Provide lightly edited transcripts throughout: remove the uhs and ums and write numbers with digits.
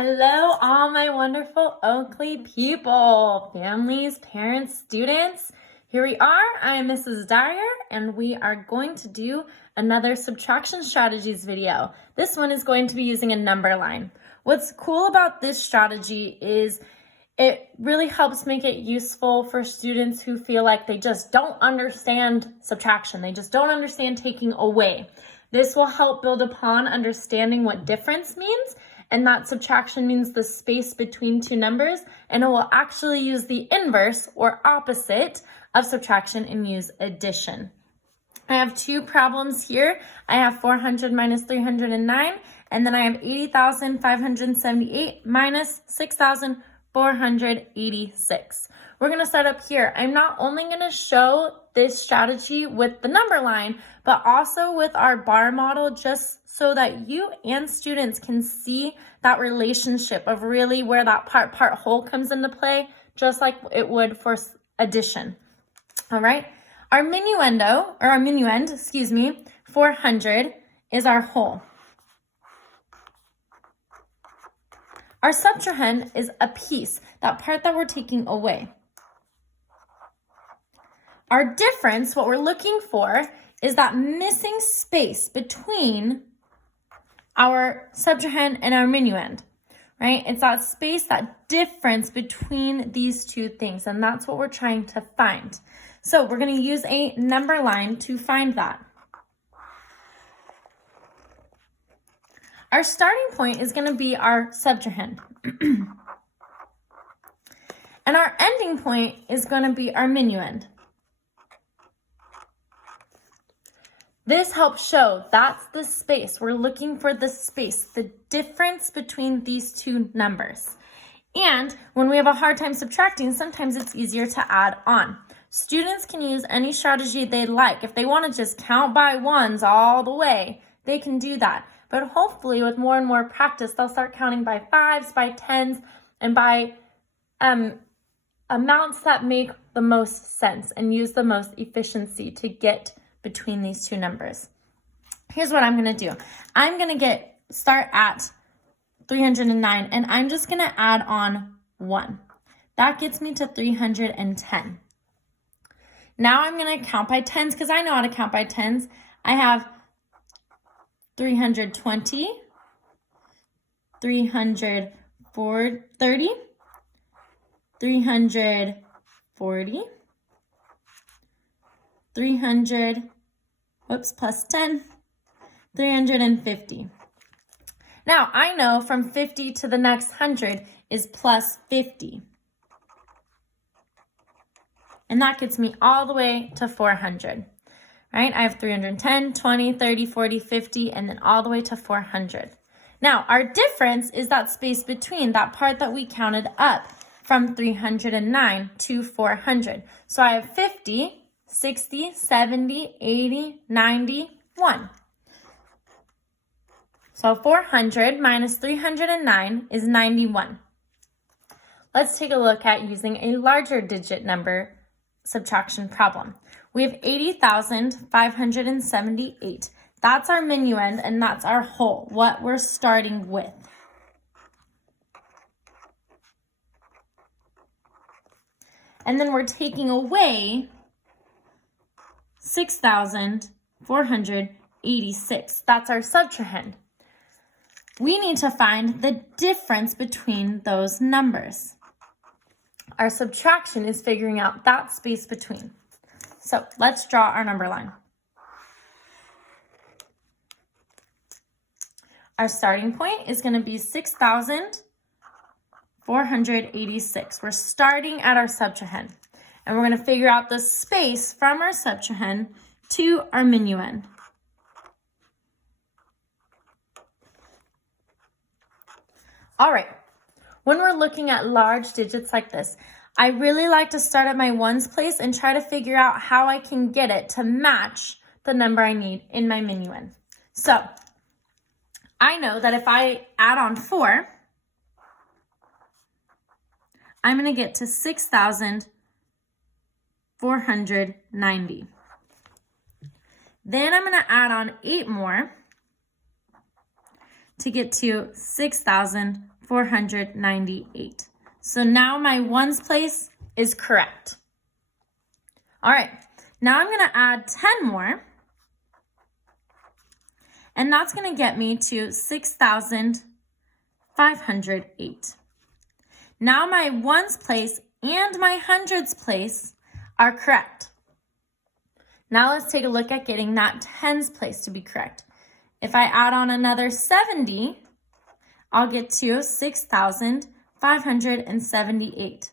Hello, all my wonderful Oakley people, families, parents, students. Here we are. I am Mrs. Dyer, and we are going to do another subtraction strategies video. This one is going to be using a number line. What's cool about this strategy is it really helps make it useful for students who feel like they just don't understand subtraction. They just don't understand taking away. This will help build upon understanding what difference means, and that subtraction means the space between two numbers, and it will actually use the inverse or opposite of subtraction and use addition. I have two problems here. I have 400 minus 309, and then I have 80,578 minus 6,486. We're going to start up here. I'm not only going to show this strategy with the number line, but also with our bar model, just so that you and students can see that relationship of really where that part whole comes into play, just like it would for addition. All right. Our minuend, 400 is our whole. Our subtrahend is a piece, that part that we're taking away. Our difference, what we're looking for, is that missing space between our subtrahend and our minuend, right? It's that space, that difference between these two things, and that's what we're trying to find. So we're going to use a number line to find that. Our starting point is going to be our subtrahend. And our ending point is going to be our minuend. This helps show that's the space. We're looking for the space, the difference between these two numbers. And when we have a hard time subtracting, sometimes it's easier to add on. Students can use any strategy they like. If they want to just count by ones all the way, they can do that. But hopefully with more and more practice, they'll start counting by fives, by tens, and by amounts that make the most sense and use the most efficiency to get between these two numbers. Here's what I'm going to do. I'm going to start at 309, and I'm just going to add on 1. That gets me to 310. Now I'm going to count by tens because I know how to count by tens. I have 320, 330, 340, 300, plus 10, 350. Now, I know from 50 to the next 100 is plus 50. And that gets me all the way to 400. Right? I have 310, 20, 30, 40, 50, and then all the way to 400. Now, our difference is that space between that part that we counted up from 309 to 400. So I have 50, 60, 70, 80, 90, 1. So 400 minus 309 is 91. Let's take a look at using a larger digit number subtraction problem. We have 80,578. That's our minuend, and that's our whole, what we're starting with. And then we're taking away 6,486. That's our subtrahend. We need to find the difference between those numbers. Our subtraction is figuring out that space between. So let's draw our number line. Our starting point is going to be 6,486. We're starting at our subtrahend. And we're going to figure out the space from our subtrahend to our minuend. All right. When we're looking at large digits like this, I really like to start at my ones place and try to figure out how I can get it to match the number I need in my minuend. So I know that if I add on 4, I'm going to get to 6,490. Then I'm going to add on 8 more to get to 6,490. 498. So now my ones place is correct. All right, now I'm gonna add 10 more, and that's gonna get me to 6,508. Now my ones place and my hundreds place are correct. Now let's take a look at getting that tens place to be correct. If I add on another 70, I'll get to 6,578.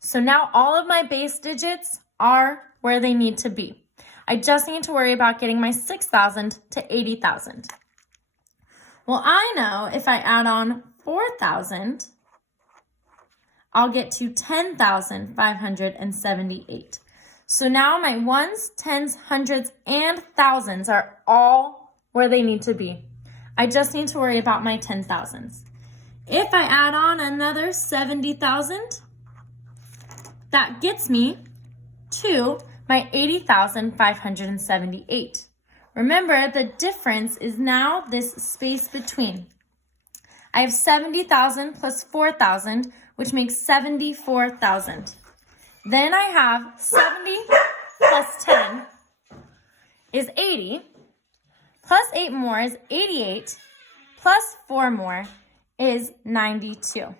So now all of my base digits are where they need to be. I just need to worry about getting my 6,000 to 80,000. Well, I know if I add on 4,000, I'll get to 10,578. So now my ones, tens, hundreds, and thousands are all where they need to be. I just need to worry about my 10,000s. If I add on another 70,000, that gets me to my 80,578. Remember, the difference is now this space between. I have 70,000 plus 4,000, which makes 74,000. Then I have 70 plus 10 is 80, plus 8 more is 88, plus 4 more is 92.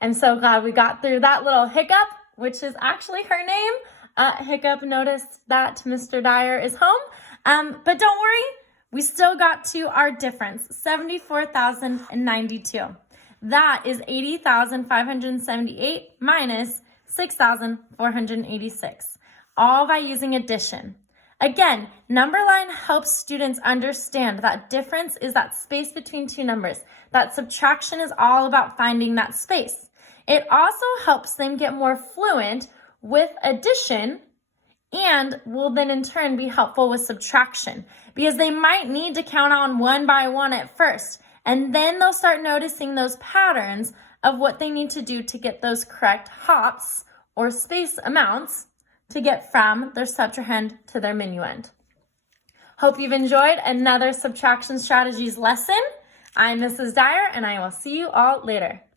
I'm so glad we got through that little hiccup, which is actually her name. Hiccup noticed that Mr. Dyer is home, but don't worry, we still got to our difference, 74,092. That is 80,578 minus 6,486, all by using addition. Again, number line helps students understand that difference is that space between two numbers. That subtraction is all about finding that space. It also helps them get more fluent with addition and will then in turn be helpful with subtraction because they might need to count on one by one at first, and then they'll start noticing those patterns of what they need to do to get those correct hops or space amounts to get from their subtrahend to their minuend. Hope you've enjoyed another subtraction strategies lesson. I'm Mrs. Dyer, and I will see you all later.